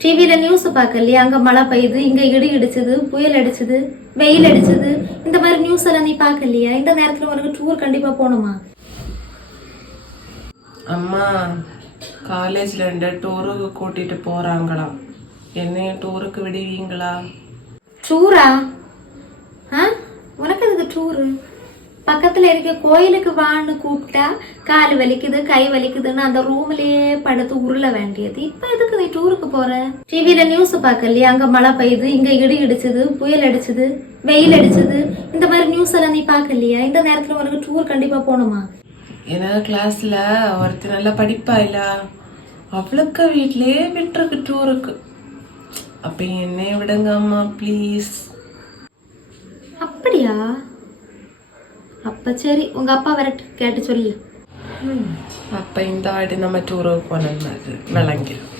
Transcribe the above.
டிவியில நியூஸ் பார்க்கலையா? அங்க மழை பெய்யுது, இங்க இடி இடிச்சது, புயல் அடிச்சது, வெயில் அடிச்சது, இந்த மாதிரி நியூஸ் எல்லாம் நீ பார்க்கலையா? இந்த நேரத்துல உனக்கு டூர் கண்டிப்பா போகணுமா? அம்மா காலேஜ்ல இருந்து டூருக்கு கூட்டிட்டு போறாங்களாம். என்னைய டூருக்கு விடுவீங்களா? டூரா? உனக்கு அதுக்கு டூரு? பக்கத்துல இருக்க கோயிலுக்கு வான்னு கூப்பிட்டா கால் வலிக்குது கை வலிக்குதுன்னு அந்த ரூம்லயே படுத்து உருள வேண்டியது. இப்ப எதுக்கு நீ டூருக்கு போற? டிவியில நியூஸ் பார்க்கலையா? அங்க மழை பெய்யுது, இங்க இடி இடிச்சது, புயல் அடிச்சது, வெயில் அடிச்சது, இந்த மாதிரி நியூஸ் எல்லாம் நீ பார்க்கலையா? இந்த நேரத்துல உனக்கு டூர் கண்டிப்பா போகணுமா? ஏன்னா கிளாஸ்ல ஒருத்தர் நல்லா படிப்பா இல்ல, அவளுக்கு வீட்லயே விட்டுருக்கு டூருக்கு. அப்ப என்னைய விடுங்க அம்மா ப்ளீஸ். அப்படியா? அப்ப சரி, உங்க அப்பா வரட்டு, கேட்டு சொல்லு. அப்ப இந்த வாட்டி நம்ம டூருக்கு போனோம் விளங்கிடும்.